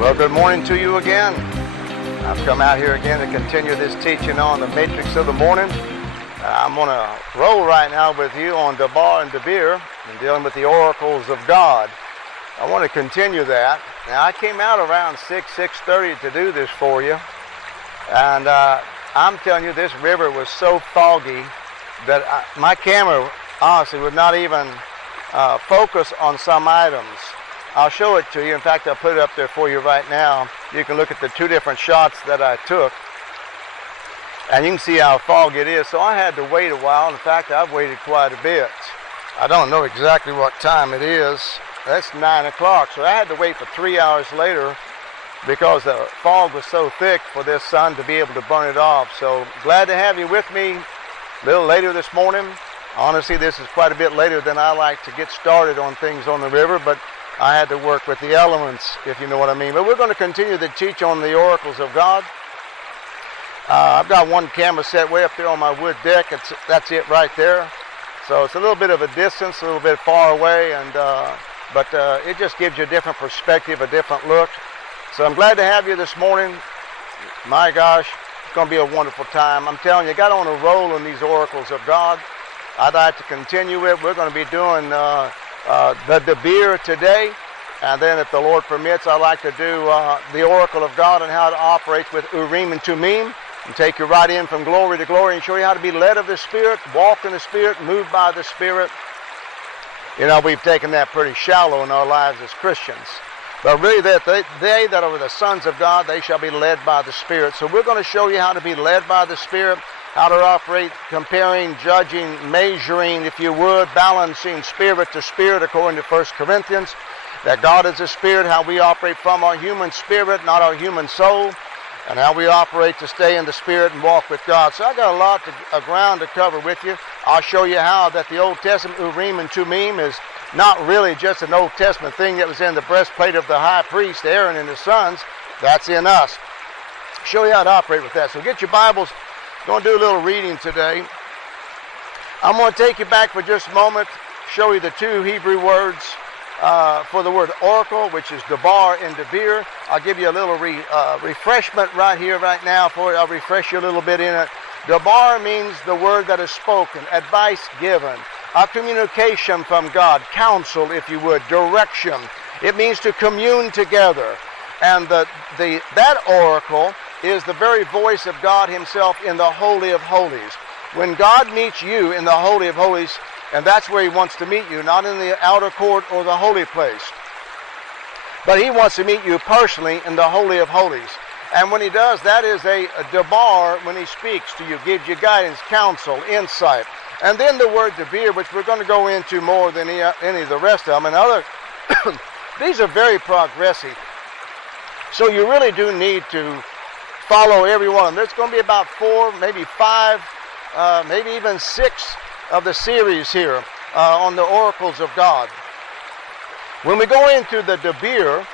Well, good morning to you again. I've come out here again to continue this teaching on the matrix of the morning. I'm going to roll right now with you on Dabar and Deber and dealing with the oracles of God. I want to continue that. Now, I came out around 6:30 to do this for you. And I'm telling you, this river was so foggy that my camera honestly would not even focus on some items. I'll show it to you. In fact, I'll put it up there for you right now. You can look at the two different shots that I took, and you can see how foggy it is. So I had to wait a while. In fact, I've waited quite a bit. I don't know exactly what time it is. That's 9 o'clock. So I had to wait for 3 hours later because the fog was so thick for this sun to be able to burn it off. So glad to have you with me a little later this morning. Honestly, this is quite a bit later than I like to get started on things on the river, but I had to work with the elements, if you know what I mean. But we're going to continue to teach on the oracles of God. I've got one camera set way up there on my wood deck. That's it right there. So it's a little bit of a distance, a little bit far away, but it just gives you a different perspective, a different look. So I'm glad to have you this morning. My gosh, it's going to be a wonderful time. I'm telling you, I got on a roll in these oracles of God. I'd like to continue it. We're going to be doing the Deber today, and then if the Lord permits, I'd like to do the oracle of God and how it operates with Urim and Tumim, and take you right in from glory to glory and show you how to be led of the Spirit, walk in the Spirit, moved by the Spirit. You know, we've taken that pretty shallow in our lives as Christians. But really, they that are the sons of God, they shall be led by the Spirit. So we're going to show you how to be led by the Spirit, how to operate, comparing, judging, measuring, if you would, balancing spirit to spirit according to 1 Corinthians, that God is a spirit, how we operate from our human spirit, not our human soul, and how we operate to stay in the Spirit and walk with God. So I got a lot of ground to cover with you. I'll show you how that the Old Testament Urim and Tumim is not really just an Old Testament thing that was in the breastplate of the high priest, Aaron and his sons. That's in us. Show you how to operate with that. So get your Bibles. Going to do a little reading today. I'm going to take you back for just a moment, show you the two Hebrew words for the word oracle, which is Dabar and Deber. I'll give you a little refreshment right here, right now for you. I'll refresh you a little bit in it. Dabar means the word that is spoken, advice given, a communication from God, counsel, if you would, direction. It means to commune together. And that oracle is the very voice of God himself in the Holy of Holies. When God meets you in the Holy of Holies, and that's where he wants to meet you, not in the outer court or the holy place, but he wants to meet you personally in the Holy of Holies. And when he does, that is a Dabar when he speaks to you, gives you guidance, counsel, insight. And then the word Deber, which we're going to go into more than any of the rest of them. And these are very progressive. So you really do need to follow every one of them. There's going to be about 4, maybe 5, maybe even 6 of the series here on the oracles of God. When we go into the Deber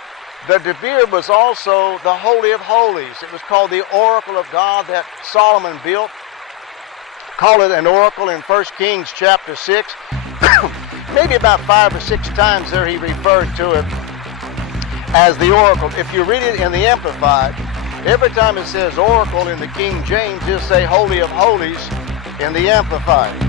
was also the Holy of Holies. It was called the oracle of God that Solomon built. Call it an oracle in 1 Kings chapter 6. Maybe about 5 or 6 times there he referred to it as the oracle. If you read it in the Amplified, every time it says oracle in the King James, it'll say Holy of Holies in the Amplified.